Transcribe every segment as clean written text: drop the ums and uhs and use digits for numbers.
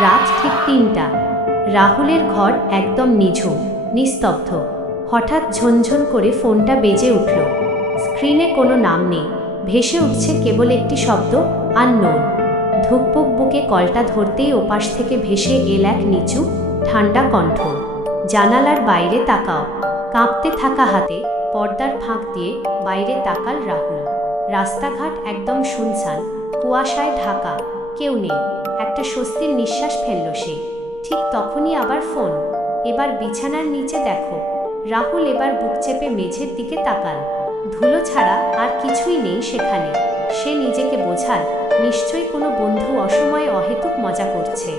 রাত ঠিক ৩টা। রাহুলের ঘর একদম নিঝুম, নিস্তব্ধ। হঠাৎ ঝনঝন করে ফোনটা বেজে উঠল। স্ক্রিনে কোনো নাম নেই, ভেসে উঠছে কেবল একটি শব্দ, আননোন। ধুকপুক বুকে কলটা ধরতেই ওপাশ থেকে ভেসে এল এক নিচু, ঠান্ডা কণ্ঠ। জানালার বাইরে তাকাও। কাঁপতে থাকা হাতে পর্দার ফাঁক দিয়ে বাইরে তাকাল রাহুল। রাস্তাঘাট একদম শুনশান, কুয়াশায় ঢাকা, কেউ নেই। একটা স্বস্তির নিঃশ্বাস ফেলল সে। ঠিক তখনই আবার ফোন। এবার বিছানার নিচে দেখো। রাহুল এবার বুক চেপে মেঝের দিকে তাকাল। ধুলো ছাড়া আর কিছুই নেই সেখানে। সে নিজেকে বোঝাল, নিশ্চয়ই কোনো বন্ধু অসময়ে অহেতুক মজা করছে।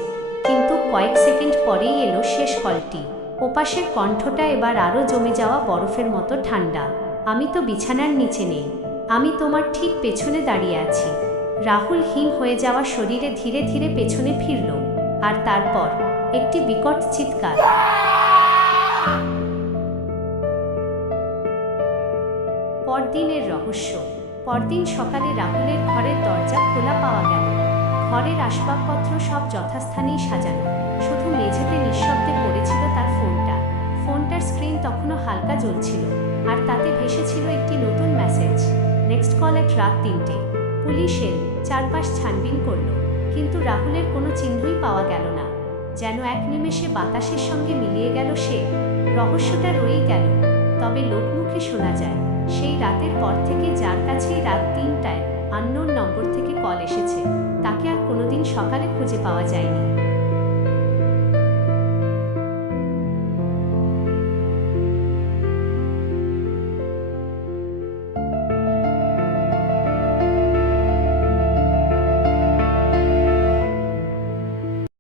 কিন্তু কয়েক সেকেন্ড পরেই এলো শেষ কলটি। ওপাশের কণ্ঠটা এবার আরও জমে যাওয়া বরফের মতো ঠান্ডা। আমি তো বিছানার নিচে নেই, আমি তোমার ঠিক পেছনে দাঁড়িয়ে আছি। রাহুল হিম হয়ে যাওয়া শরীরে ধীরে ধীরে পেছনে ফিরল। আর তারপর একটি বিকট চিৎকার। পরদিনের রহস্য। পরদিন সকালে রাহুলের ঘরের দরজা খোলা পাওয়া গেল। ঘরের আসবাবপত্র সব যথাস্থানেই সাজানো, শুধু মেঝেতে নিঃশব্দে পড়েছিল তার ফোনটা। ফোনটার স্ক্রিন তখনও হালকা জ্বলছিল, আর তাতে ভেসেছিল একটি নতুন মেসেজ, নেক্সট কল এট রাত ৩টে। পুলিশ এল, চারপাশ ছানবিন করল, কিন্তু রাহুলের কোনো চিহ্নই পাওয়া গেল না। যেন এক নিমেষে বাতাসের সঙ্গে মিলিয়ে গেল সে। রহস্যটা রয়েই গেল। তবে লোকমুখে শোনা যায়, সেই রাতের পর থেকে যার কাছেই রাত ৩টায় আননোন নম্বর থেকে কল এসেছে, তাকে আর কোনোদিন সকালে খুঁজে পাওয়া যায়নি।